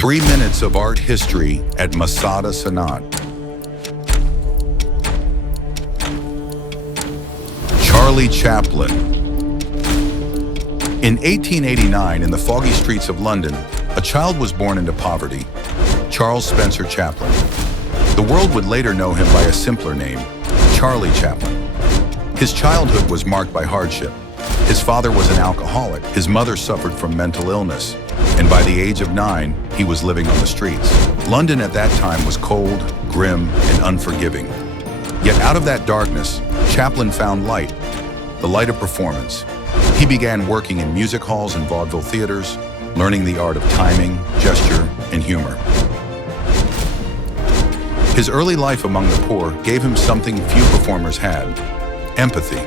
3 minutes of art history at Masada Sanat. Charlie Chaplin. In 1889, in the foggy streets of London, a child was born into poverty, Charles Spencer Chaplin. The world would later know him by a simpler name, Charlie Chaplin. His childhood was marked by hardship. His father was an alcoholic, his mother suffered from mental illness, and by the age of 9, he was living on the streets. London at that time was cold, grim, and unforgiving. Yet out of that darkness, Chaplin found light, the light of performance. He began working in music halls and vaudeville theaters, learning the art of timing, gesture, and humor. His early life among the poor gave him something few performers had: empathy.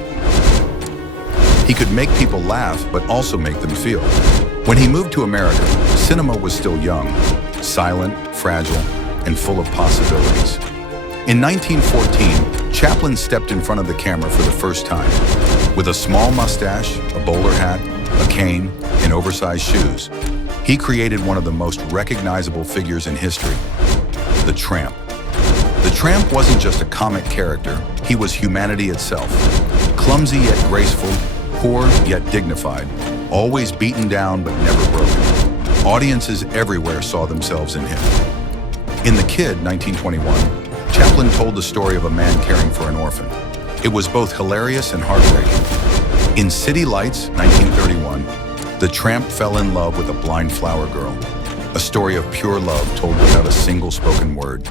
He could make people laugh, but also make them feel. When he moved to America, cinema was still young, silent, fragile, and full of possibilities. In 1914, Chaplin stepped in front of the camera for the first time. With a small mustache, a bowler hat, a cane, and oversized shoes, he created one of the most recognizable figures in history, the Tramp. The Tramp wasn't just a comic character, he was humanity itself. Clumsy yet graceful, poor yet dignified, always beaten down but never broken. Audiences everywhere saw themselves in him. In The Kid, 1921, Chaplin told the story of a man caring for an orphan. It was both hilarious and heartbreaking. In City Lights, 1931, the Tramp fell in love with a blind flower girl, a story of pure love told without a single spoken word.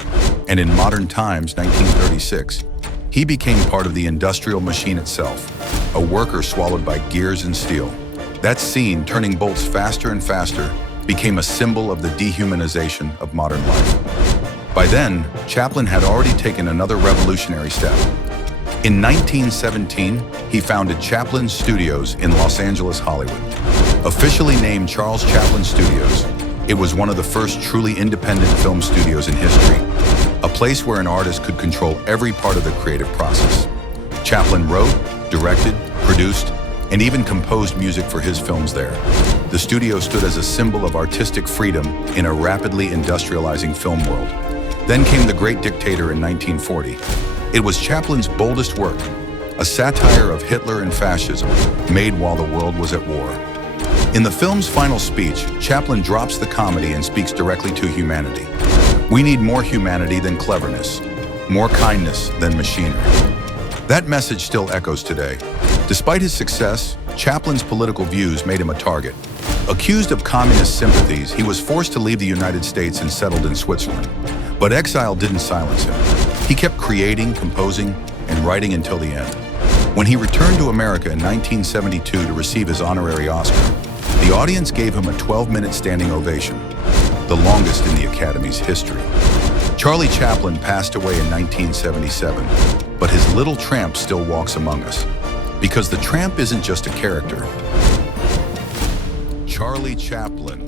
And in Modern Times, 1936, he became part of the industrial machine itself, a worker swallowed by gears and steel. That scene, turning bolts faster and faster, became a symbol of the dehumanization of modern life. By then, Chaplin had already taken another revolutionary step. In 1917, he founded Chaplin Studios in Los Angeles, Hollywood. Officially named Charles Chaplin Studios, it was one of the first truly independent film studios in history, a place where an artist could control every part of the creative process. Chaplin wrote, directed, produced, and even composed music for his films there. The studio stood as a symbol of artistic freedom in a rapidly industrializing film world. Then came The Great Dictator in 1940. It was Chaplin's boldest work, a satire of Hitler and fascism, made while the world was at war. In the film's final speech, Chaplin drops the comedy and speaks directly to humanity. We need more humanity than cleverness, more kindness than machinery. That message still echoes today. Despite his success, Chaplin's political views made him a target. Accused of communist sympathies, he was forced to leave the United States and settled in Switzerland. But exile didn't silence him. He kept creating, composing, and writing until the end. When he returned to America in 1972 to receive his honorary Oscar, the audience gave him a 12-minute standing ovation, the longest in the Academy's history. Charlie Chaplin passed away in 1977, but his little Tramp still walks among us. Because the Tramp isn't just a character. Charlie Chaplin